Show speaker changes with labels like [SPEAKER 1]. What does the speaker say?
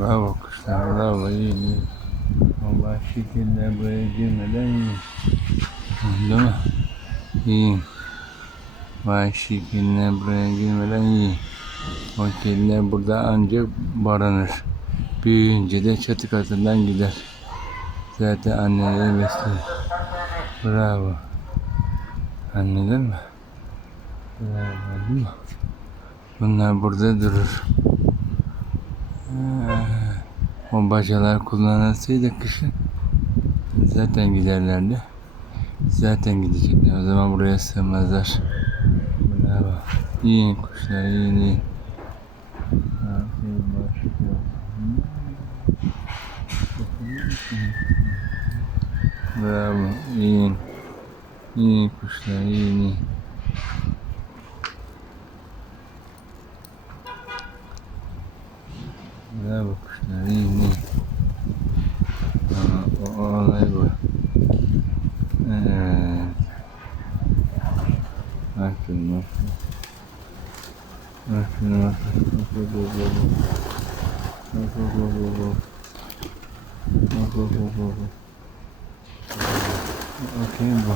[SPEAKER 1] Bravo kuşlar bravo iyi iyi. Allah şekiller buraya girmeden iyi. Değil mi? İyi. Vay şekiller buraya girmeden iyi. O kediler burada ancak barınır. Büyüyünce de çatı katından gider. Zaten anneleri besler. Bravo. Anladın mı? Bravo değil? Bunlar burada durur. O bacalar kullanılsaydı kışın zaten giderlerdi. Zaten gidecekler. O zaman buraya sığmazlar. Bravo. İyi kuşlar, iyi iyi. Aferin, başlıyor. Bravo, iyi. İyi kuşlar, iyi iyi. Bravo kuşlar, iyi iyi. Aa, o, o olay bu. Evet. Aferin, aferin. Aferin, aferin. Aferin, aferin. Aferin, aferin. Aferin, aferin. Aferin, bu.